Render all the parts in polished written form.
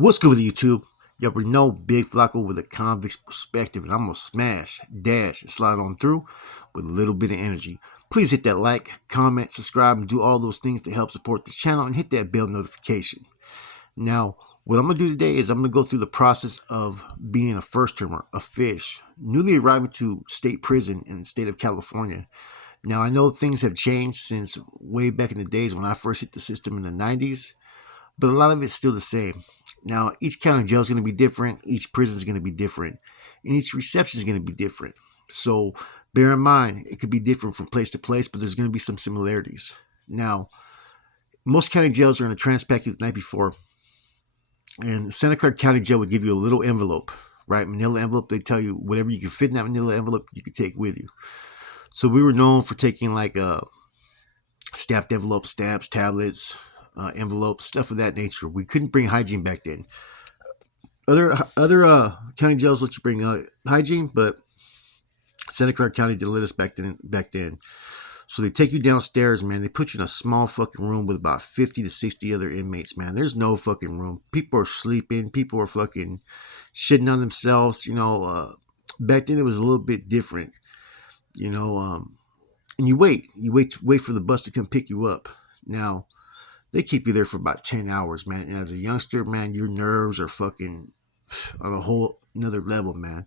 What's good with YouTube? You already know Big Flacco with a convict's perspective, and I'm gonna smash, dash, and slide on through with a little bit of energy. Please hit that like, comment, subscribe, and do all those things to help support this channel, and hit that bell notification. Now, what I'm gonna do today is I'm gonna go through the process of being a first termer, a fish, newly arriving to state prison in the state of California. Now, I know things have changed since way back in the days when I first hit the system in the 90s, but a lot of it's still the same. Now, each county jail is going to be different, each prison is going to be different, and each reception is going to be different. So bear in mind, it could be different from place to place, but there's going to be some similarities. Now, most county jails are going to transpack you the night before, and Santa Clara County Jail would give you a little envelope, right? Manila envelope. They tell you whatever you can fit in that manila envelope, you could take with you. So we were known for taking like stamped envelopes, stamps, tablets, envelopes, stuff of that nature. We couldn't bring hygiene back then. Other county jails let you bring hygiene, but Santa Clara County didn't let us back then. So they take you downstairs, man. They put you in a small fucking room with about 50 to 60 other inmates, man. There's no fucking room. People are sleeping. People are fucking shitting on themselves. Back then it was a little bit different. And you wait for the bus to come pick you up. Now, they keep you there for about 10 hours, man. And as a youngster, man, your nerves are fucking on a whole another level, man.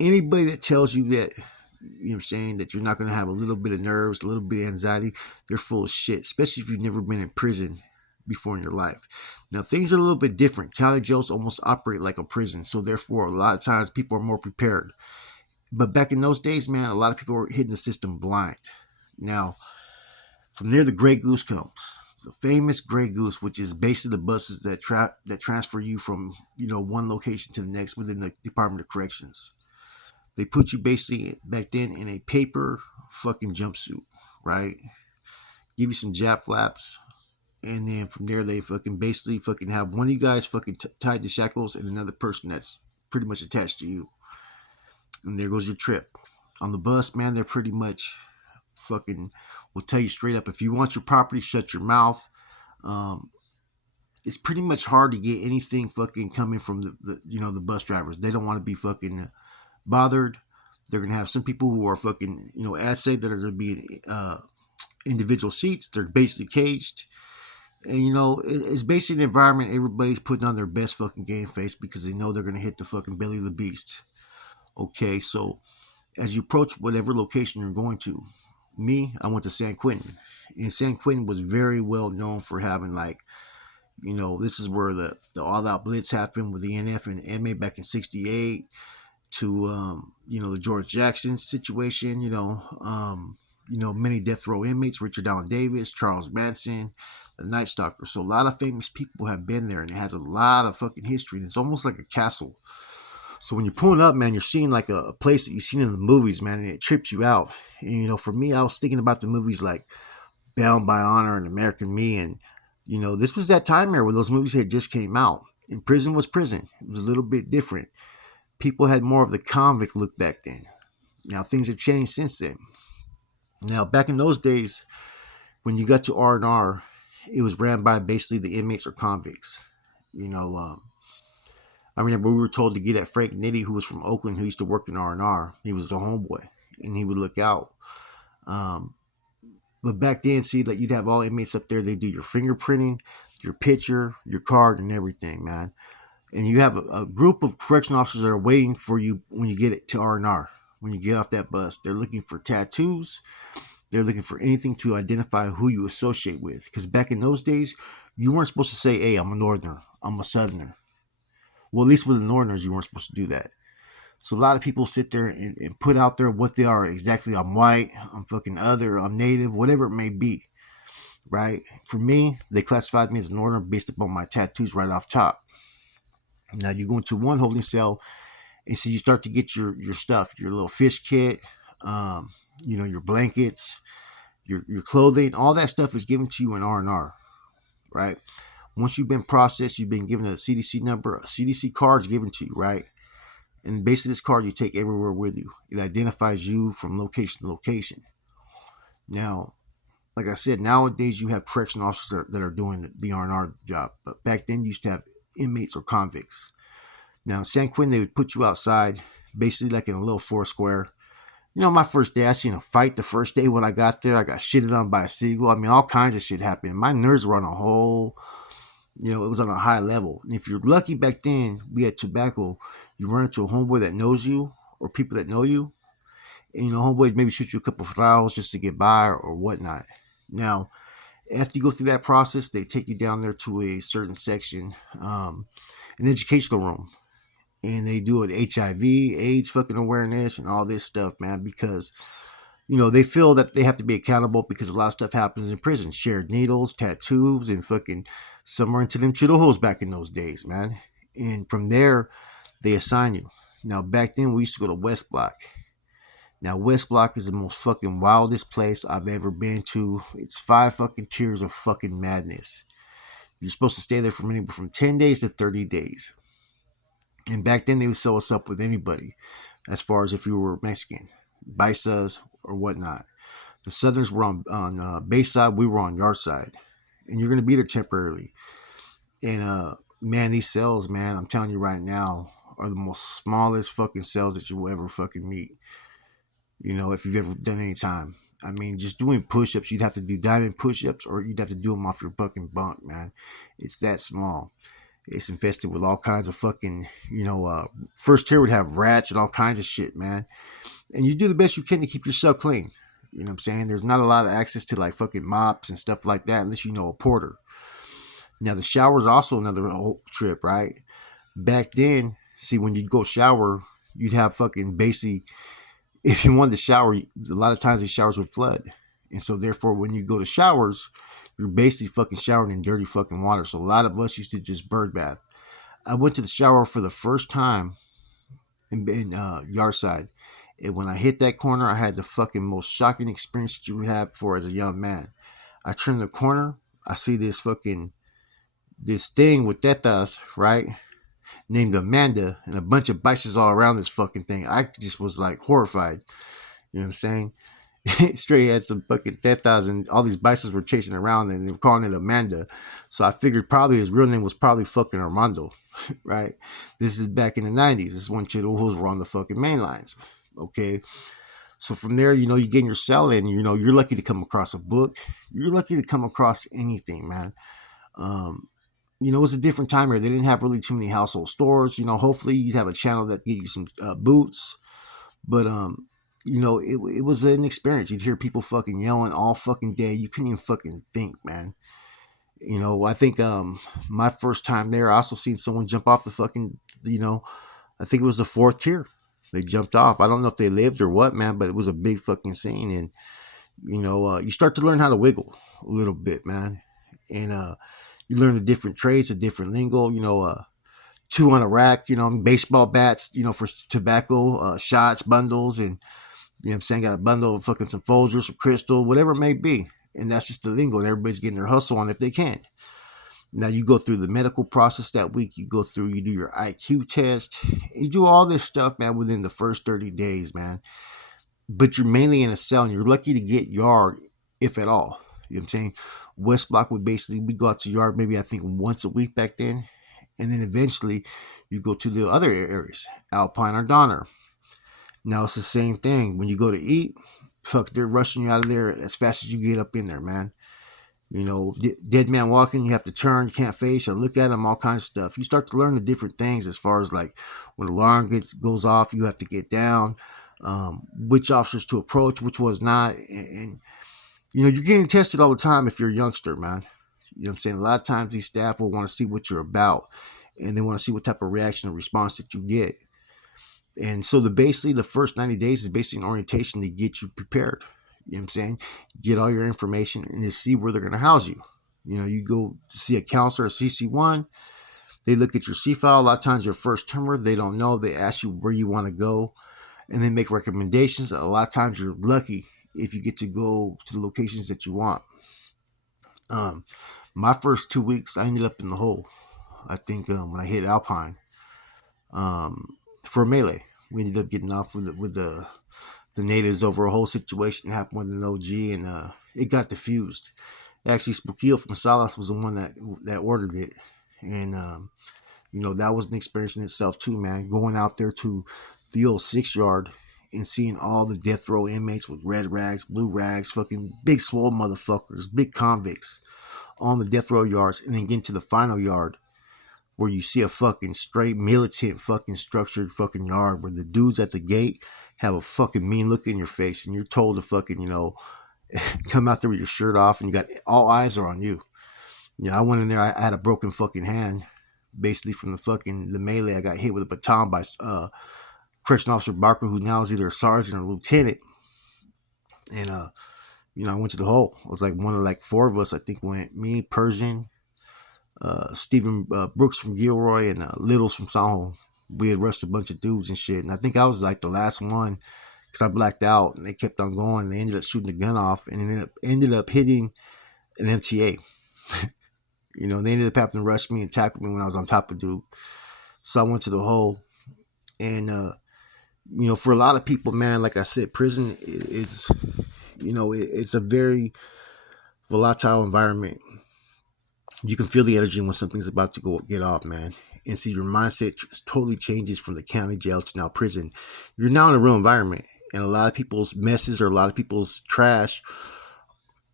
Anybody that tells you that, you know what I'm saying, that you're not going to have a little bit of nerves, a little bit of anxiety, they're full of shit, especially if you've never been in prison before in your life. Now, things are a little bit different. County jails almost operate like a prison, so therefore, a lot of times people are more prepared. But back in those days, man, a lot of people were hitting the system blind. Now, from there, the Gray Goose comes. The famous Gray Goose, which is basically the buses that transfer you from one location to the next within the Department of Corrections. They put you basically back then in a paper fucking jumpsuit, right? Give you some jab flaps, and then from there they basically have one of you guys tied to shackles and another person that's pretty much attached to you. And there goes your trip. On the bus, man, they're pretty much will tell you straight up, if you want your property, shut your mouth. It's pretty much hard to get anything fucking coming from the bus drivers. They don't want to be fucking bothered. They're gonna have some people who are fucking assay that are gonna be in individual seats. They're basically caged, and it's basically an environment everybody's putting on their best fucking game face because they know they're gonna hit the fucking belly of the beast. Okay, so as you approach whatever location you're going to, I went to San Quentin, and San Quentin was very well known for having this is where the all-out blitz happened with the NF and MA back in '68 to the George Jackson situation. Many death row inmates, Richard Allen Davis, Charles Manson, the Night Stalker. So a lot of famous people have been there, and it has a lot of fucking history. And it's almost like a castle. So when you're pulling up, man, you're seeing like a place that you've seen in the movies, man, and it trips you out. And, for me, I was thinking about the movies like Bound by Honor and American Me. And, this was that time era where those movies had just came out. And prison was prison. It was a little bit different. People had more of the convict look back then. Now, things have changed since then. Now, back in those days, when you got to R&R, it was ran by basically the inmates or convicts. I remember we were told to get at Frank Nitti, who was from Oakland, who used to work in R&R. He was a homeboy, and he would look out. But back then, see, that you'd have all inmates up there. They do your fingerprinting, your picture, your card, and everything, man. And you have a group of correction officers that are waiting for you when you get it to R&R. When you get off that bus, they're looking for tattoos. They're looking for anything to identify who you associate with. Because back in those days, you weren't supposed to say, hey, I'm a Northerner, I'm a Southerner. Well, at least with the Northerners, you weren't supposed to do that. So a lot of people sit there and put out there what they are exactly. I'm white, I'm fucking other, I'm native, whatever it may be, right? For me, they classified me as a Northerner based upon my tattoos right off top. Now you go into one holding cell, and so you start to get your stuff, your little fish kit, your blankets, your clothing, all that stuff is given to you in R&R, right? Once you've been processed, you've been given a CDC number, a CDC card is given to you, right? And basically this card you take everywhere with you. It identifies you from location to location. Now, like I said, nowadays you have correction officers that are doing the R&R job. But back then you used to have inmates or convicts. Now, in San Quentin, they would put you outside, basically like in a little four square. My first day, I seen a fight the first day when I got there. I got shitted on by a seagull. I mean, all kinds of shit happened. My nerves were on a whole, it was on a high level. And if you're lucky back then, we had tobacco, you run into a homeboy that knows you or people that know you. And, homeboys maybe shoot you a couple of frowns just to get by or whatnot. Now, after you go through that process, they take you down there to a certain section, an educational room. And they do an HIV, AIDS fucking awareness and all this stuff, man, because, they feel that they have to be accountable because a lot of stuff happens in prison. Shared needles, tattoos, and fucking somewhere into them chittle holes back in those days, man. And from there, they assign you. Now, back then, we used to go to West Block. Now, West Block is the most fucking wildest place I've ever been to. It's 5 fucking tiers of fucking madness. You're supposed to stay there for anywhere from 10 days to 30 days. And back then, they would sell us up with anybody, as far as if you were Mexican, Baisas, or whatnot. The Southerns were on Bayside, we were on Yardside. And you're going to be there temporarily. And, man, these cells, man, I'm telling you right now, are the most smallest fucking cells that you will ever fucking meet. If you've ever done any time. I mean, just doing push-ups, you'd have to do diamond push-ups or you'd have to do them off your fucking bunk, man. It's that small. It's infested with all kinds of fucking, first tier would have rats and all kinds of shit, man. And you do the best you can to keep yourself clean. You know what I'm saying? There's not a lot of access to like fucking mops and stuff like that unless you know a porter. Now, the shower is also another whole trip, right? Back then, see, when you'd go shower, you'd have fucking basic, if you wanted to shower, a lot of times these showers would flood. And so therefore, when you go to showers, you're basically fucking showering in dirty fucking water. So a lot of us used to just bird bath. I went to the shower for the first time in Yardside. And when I hit that corner, I had the fucking most shocking experience that you would have for as a young man. I turn the corner, I see this thing with tetas, right? Named Amanda, and a bunch of bicycles all around this fucking thing. I just was like horrified. You know what I'm saying? Straight had some fucking tetas and all these bicycles were chasing around and they were calling it Amanda. So I figured probably his real name was probably fucking Armando, right? This is back in the 90s. This is when Chihuahuas were on the fucking main lines. Okay. So from there, you get in your cell and, you're lucky to come across a book. You're lucky to come across anything, man. It was a different time here. They didn't have really too many household stores. Hopefully you'd have a channel that gave you some boots. But, it was an experience. You'd hear people fucking yelling all fucking day. You couldn't even fucking think, man. I think my first time there, I also seen someone jump off the fucking, I think it was the 4th tier. They jumped off. I don't know if they lived or what, man, but it was a big fucking scene. And, you start to learn how to wiggle a little bit, man. And you learn the different trades, the different lingo, 2 on a rack, baseball bats, for tobacco, shots, bundles, and, I'm saying, got a bundle of fucking some Folgers, some Crystal, whatever it may be. And that's just the lingo, and everybody's getting their hustle on if they can. Now, you go through the medical process that week. You do your IQ test. You do all this stuff, man, within the first 30 days, man. But you're mainly in a cell, and you're lucky to get yard, if at all. You know what I'm saying? West Block we go out to yard maybe I think once a week back then. And then eventually you go to the other areas, Alpine or Donner. Now it's the same thing. When you go to eat, fuck, they're rushing you out of there as fast as you get up in there, man. Dead man walking, you have to turn, you can't face or look at them, all kinds of stuff. You start to learn the different things as far as like when the alarm goes off, you have to get down, which officers to approach, which ones not. And you're getting tested all the time if you're a youngster, man. You know what I'm saying? A lot of times these staff will want to see what you're about and they want to see what type of reaction or response that you get. And so basically the first 90 days is basically an orientation to get you prepared. You know what I'm saying? Get all your information and to see where they're going to house you. You go to see a counselor, a CC1. They look at your C-file. A lot of times your first termer, they don't know. They ask you where you want to go and they make recommendations. A lot of times you're lucky if you get to go to the locations that you want. My first 2 weeks, I ended up in the hole. I think when I hit Alpine for a melee, we ended up getting off with the natives over a whole situation that happened with an OG, and it got diffused. Actually, Spokio from Salas was the one that ordered it, and That was an experience in itself too, man. Going out there to the old 6 yard and seeing all the death row inmates with red rags, blue rags, fucking big swole motherfuckers, big convicts on the death row yards, and then getting to the final yard where you see a fucking straight militant fucking structured fucking yard where the dudes at the gate have a fucking mean look in your face and you're told to fucking, come out there with your shirt off and you got all eyes are on you. I went in there, I had a broken fucking hand basically from the melee. I got hit with a baton by Correctional Officer Barker, who now is either a sergeant or a lieutenant. And I went to the hole. It was like one of like four of us, I think, went. Me, Persian, Stephen Brooks from Gilroy, and Littles from Soho. We had rushed a bunch of dudes and shit. And I think I was like the last one because I blacked out and they kept on going. And they ended up shooting the gun off and ended up hitting an MTA. They ended up having to rush me and tackle me when I was on top of dude. So I went to the hole. And, for a lot of people, man, like I said, prison is, it's a very volatile environment. You can feel the energy when something's about to get off, man. And see, your mindset totally changes from the county jail to now prison. You're now in a real environment. And a lot of people's messes or a lot of people's trash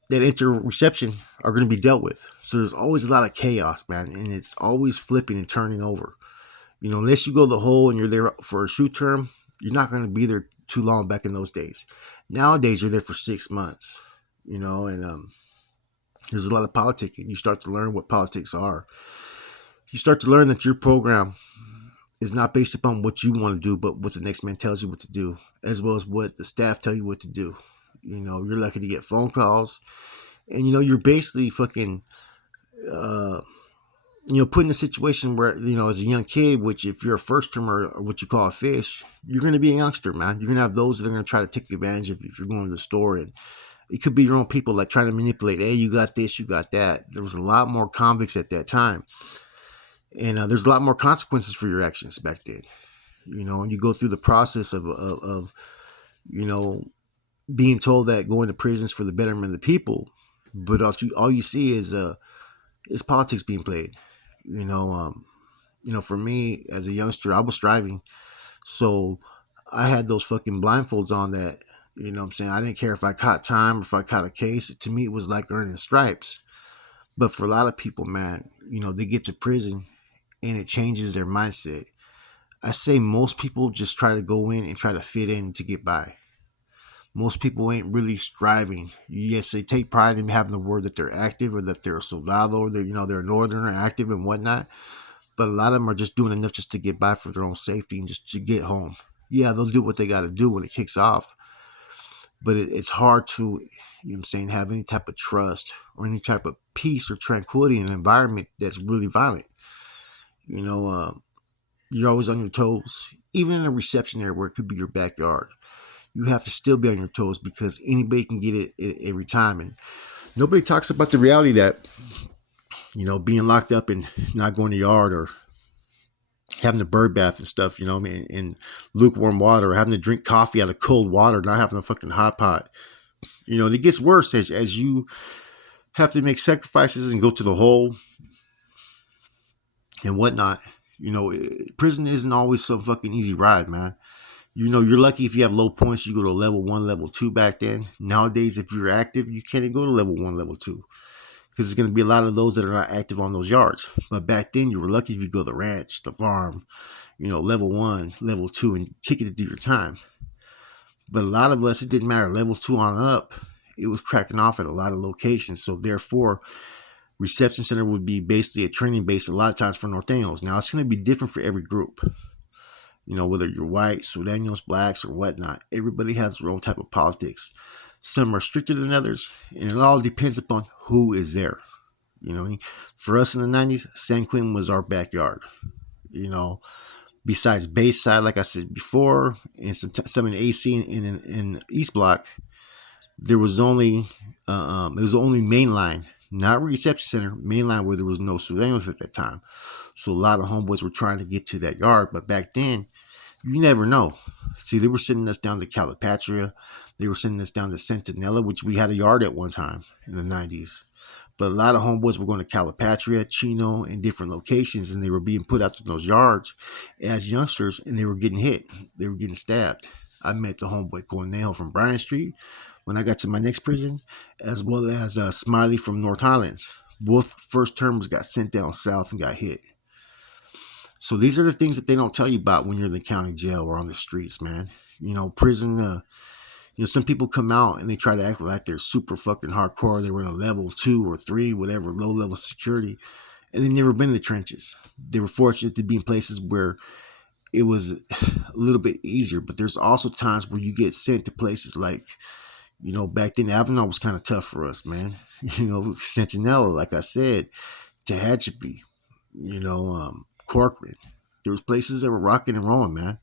that enter reception are going to be dealt with. So there's always a lot of chaos, man. And it's always flipping and turning over. Unless you go the hole and you're there for a shoot term, you're not going to be there too long back in those days. Nowadays, you're there for 6 months, and there's a lot of politicking. You start to learn what politics are. You start to learn that your program is not based upon what you want to do, but what the next man tells you what to do, as well as what the staff tell you what to do. You're lucky to get phone calls, and you're basically fucking, put in a situation where, as a young kid, which if you're a first termer or what you call a fish, you're going to be a youngster, man. You're going to have those that are going to try to take advantage of you if you're going to the store. And it could be your own people like trying to manipulate, hey, you got this, you got that. There was a lot more convicts at that time. And there's a lot more consequences for your actions back then. And you go through the process of being told that going to prisons for the betterment of the people. But all you see is politics being played. For me as a youngster, I was striving, so I had those fucking blindfolds on that, I'm saying, I didn't care if I caught time or if I caught a case. To me, it was like earning stripes. But for a lot of people, man, they get to prison and it changes their mindset. I say most people just try to go in and try to fit in to get by. Most people ain't really striving. Yes, they take pride in having the word that they're active or that they're a soldado or they're a northerner, active and whatnot. But a lot of them are just doing enough just to get by for their own safety and just to get home. Yeah, they'll do what they got to do when it kicks off. But it's hard to, have any type of trust or any type of peace or tranquility in an environment that's really violent. You're always on your toes. Even in a reception area where it could be your backyard, you have to still be on your toes because anybody can get it every time. And nobody talks about the reality that, being locked up and not going to the yard or having a bird bath and stuff, in lukewarm water, or having to drink coffee out of cold water, not having a fucking hot pot. It gets worse as you have to make sacrifices and go to the hole and whatnot. Prison isn't always some fucking easy ride, man. You're lucky if you have low points, you go to level 1, level 2 back then. Nowadays, if you're active, you can't even go to level 1, level 2. Because there's going to be a lot of those that are not active on those yards. But back then, you were lucky if you go to the ranch, the farm, level 1, level 2, and kick it to do your time. But a lot of us, it didn't matter. Level 2 on up, it was cracking off at a lot of locations. So therefore, reception center would be basically a training base a lot of times for Norteños. Now, it's going to be different for every group. Whether you're white, Sureños, blacks, or whatnot, everybody has their own type of politics. Some are stricter than others, and it all depends upon who is there. For us in the 90s, San Quentin was our backyard. Besides Bayside, like I said before, and some in AC in East Block, there was only it was only mainline, not reception center, mainline where there was no Sureños at that time. So a lot of homeboys were trying to get to that yard, but back then, you never know. See, they were sending us down to Calipatria. They were sending us down to Centinela, which we had a yard at one time in the 90s. But a lot of homeboys were going to Calipatria, Chino, and different locations, and they were being put out to those yards as youngsters, and they were getting hit. They were getting stabbed. I met the homeboy Cornejo from Bryan Street when I got to my next prison, as well as Smiley from North Highlands. Both first termers got sent down south and got hit. So these are the things that they don't tell you about when you're in the county jail or on the streets, man. Prison. Some people come out and they try to act like they're super fucking hardcore. They were in a level 2 or 3, whatever, low level security, and they've never been in the trenches. They were fortunate to be in places where it was a little bit easier, but there's also times where you get sent to places like, back then Avenal was kind of tough for us, man. Centinela, like I said, Tehachapi, Corcoran. There was places that were rocking and rolling, man.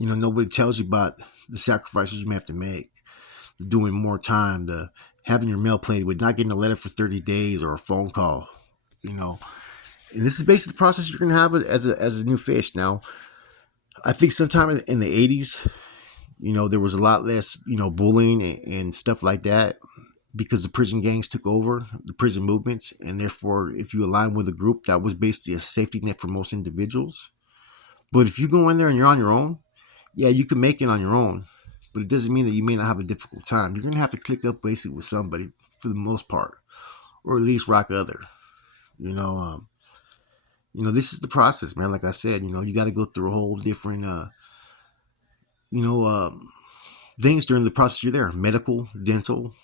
And nobody tells you about the sacrifices you may have to make, the doing more time, the having your mail played with, not getting a letter for 30 days or a phone call, And this is basically the process you're going to have as a new fish. Now, I think sometime in the 80s, there was a lot less, bullying and stuff like that because the prison gangs took over the prison movements. And therefore, if you align with a group, that was basically a safety net for most individuals. But if you go in there and you're on your own, yeah, you can make it on your own, but it doesn't mean that you may not have a difficult time. You're going to have to click up basically with somebody for the most part, or at least rock other. This is the process, man. Like I said, you got to go through a whole different, things during the process you're there. Medical, dental,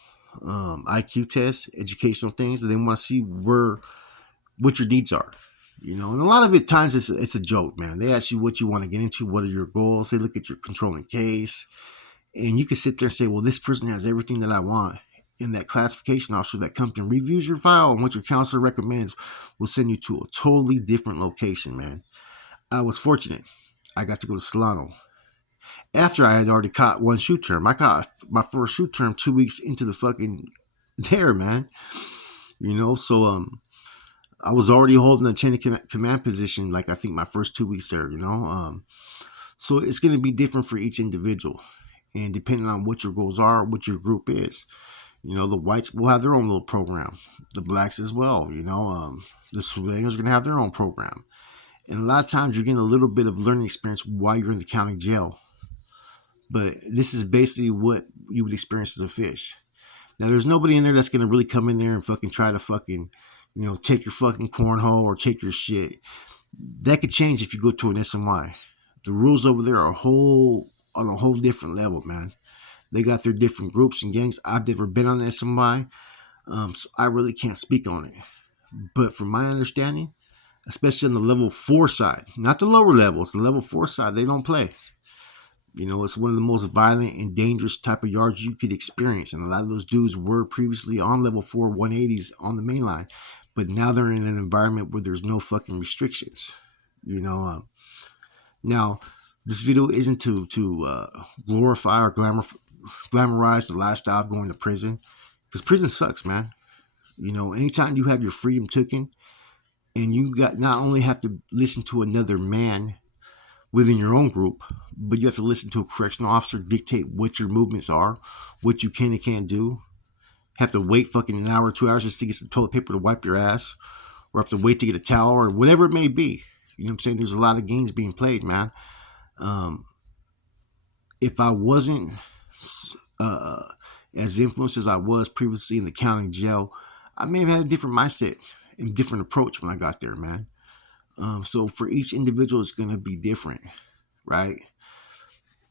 IQ tests, educational things. And they want to see what your needs are. And a lot of it times it's a joke, man. They ask you what you want to get into, what are your goals. They look at your controlling case, and you can sit there and say, well, this person has everything that I want. And that classification officer that comes and reviews your file and what your counselor recommends will send you to a totally different location, man. I was fortunate. I got to go to Solano. After I had already caught one shoot term. I caught my first shoot term 2 weeks into the fucking there, man. So I was already holding a chain of command position, like I think my first 2 weeks there, So it's going to be different for each individual. And depending on what your goals are, what your group is. The whites will have their own little program. The blacks as well, The Sureños are going to have their own program. And a lot of times you're getting a little bit of learning experience while you're in the county jail. But this is basically what you would experience as a fish. Now, there's nobody in there that's going to really come in there and fucking try to fucking, take your fucking cornhole or take your shit. That could change if you go to an SMY. The rules over there are on a whole different level, man. They got their different groups and gangs. I've never been on the SMY, so I really can't speak on it. But from my understanding, especially on the level 4 side, not the lower levels, the level 4 side, they don't play. It's one of the most violent and dangerous type of yards you could experience. And a lot of those dudes were previously on level 4 180s on the main line. But now they're in an environment where there's no fucking restrictions. Now, this video isn't to glorify or glamorize the lifestyle of going to prison. Because prison sucks, man. Anytime you have your freedom taken and you not only have to listen to another man within your own group, but you have to listen to a correctional officer dictate what your movements are, what you can and can't do. Have to wait fucking an hour or 2 hours just to get some toilet paper to wipe your ass, or have to wait to get a towel, or whatever it may be. You know what I'm saying? There's a lot of games being played, man. If I wasn't as influenced as I was previously in the county jail, I may have had a different mindset and different approach when I got there, man. So for each individual, it's going to be different, right?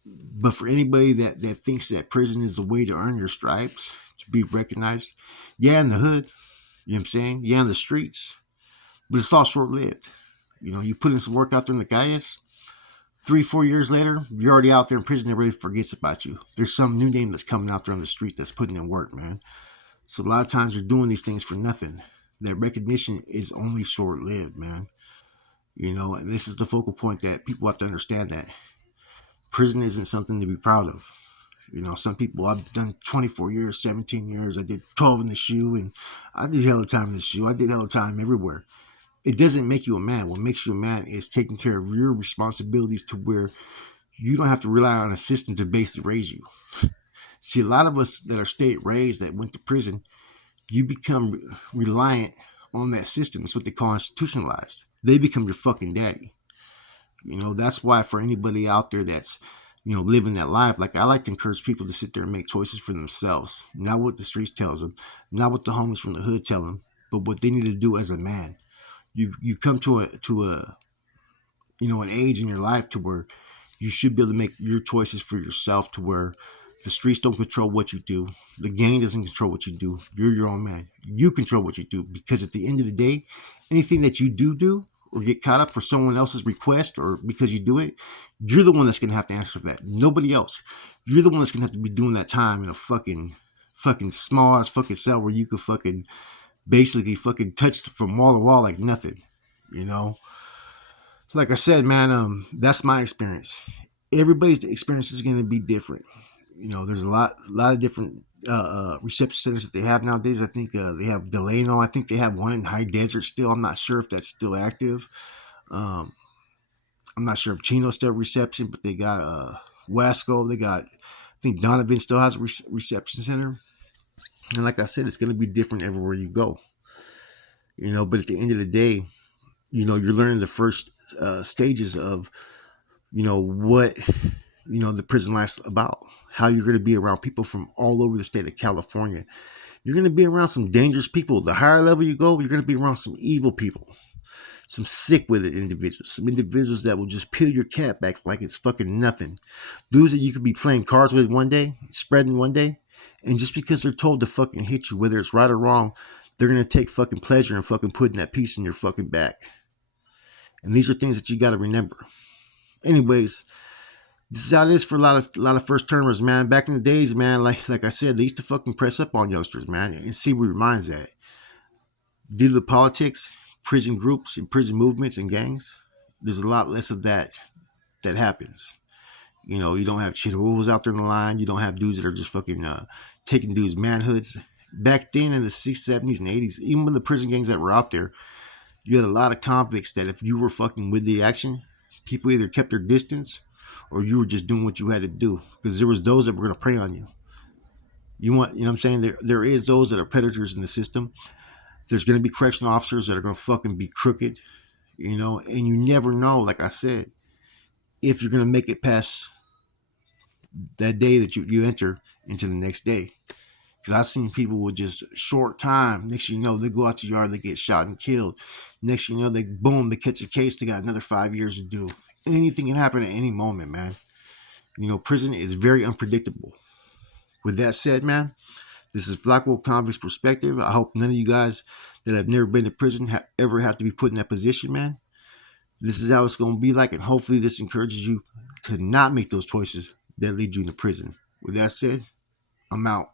But for anybody that thinks that prison is a way to earn your stripes, to be recognized, yeah, in the hood, you know what I'm saying? Yeah, in the streets, but it's all short-lived. You put in some work out there in the calles, 3-4 years later, you're already out there in prison. Everybody forgets about you. There's some new name that's coming out there on the street that's putting in work, man. So a lot of times you're doing these things for nothing. That recognition is only short-lived, man. And this is the focal point that people have to understand, that prison isn't something to be proud of. Some people, I've done 24 years, 17 years. I did 12 in the shoe, and I did hella time in the shoe. I did hella time everywhere. It doesn't make you a man. What makes you a man is taking care of your responsibilities to where you don't have to rely on a system to basically raise you. See, a lot of us that are state raised that went to prison, you become reliant on that system. It's what they call institutionalized. They become your fucking daddy. That's why for anybody out there that's, living that life, like I like to encourage people to sit there and make choices for themselves. Not what the streets tells them, not what the homies from the hood tell them, but what they need to do as a man. You come to a an age in your life to where you should be able to make your choices for yourself, to where the streets don't control what you do. The gang doesn't control what you do. You're your own man. You control what you do, because at the end of the day, anything that you do or get caught up for someone else's request or because you do it, you're the one that's going to have to answer for that. Nobody else. You're the one that's going to have to be doing that time in a fucking small ass fucking cell where you could fucking basically fucking touch from wall to wall like nothing. You know, like I said, man, that's my experience. Everybody's experience is going to be different. There's a lot of different reception centers that they have nowadays. I think they have Delano. I think they have one in High Desert still. I'm not sure if that's still active. Um, I'm not sure if Chino's still reception, but they got Wasco. They got, I think Donovan still has a reception center. And like I said, it's going to be different everywhere you go. But at the end of the day, you're learning the first stages of, what, the prison life's about. How you're going to be around people from all over the state of California. You're going to be around some dangerous people. The higher level you go, you're going to be around some evil people. Some sick with it individuals. Some individuals that will just peel your cat back like it's fucking nothing. Dudes that you could be playing cards with one day, spreading one day, and just because they're told to fucking hit you, whether it's right or wrong, they're going to take fucking pleasure in fucking putting that piece in your fucking back. And these are things that you got to remember. Anyways, this is how it is for a lot of first termers, man. Back in the days, man, like I said, they used to fucking press up on youngsters, man, and see where your mind's at. Due to the politics, prison groups and prison movements and gangs, there's a lot less of that happens. You don't have chihuahuas out there in the line. You don't have dudes that are just fucking taking dudes' manhoods. Back then in the 60s, 70s, and 80s, even with the prison gangs that were out there, you had a lot of convicts that if you were fucking with the action, people either kept their distance or you were just doing what you had to do, because there was those that were going to prey on you. You know what I'm saying? There is those that are predators in the system. There's going to be correctional officers that are going to fucking be crooked, and you never know, like I said, if you're going to make it past that day that you enter into the next day. Because I've seen people with just short time. Next thing you know, they go out to the yard, they get shot and killed. Next thing you know, they catch a case, they got another 5 years to do. Anything can happen at any moment, man. Prison is very unpredictable. With that said, man, this is Flacco Convict's perspective. I hope none of you guys that have never been to prison ever have to be put in that position, man. This is how it's going to be like, and hopefully this encourages you to not make those choices that lead you into prison. With that said, I'm out.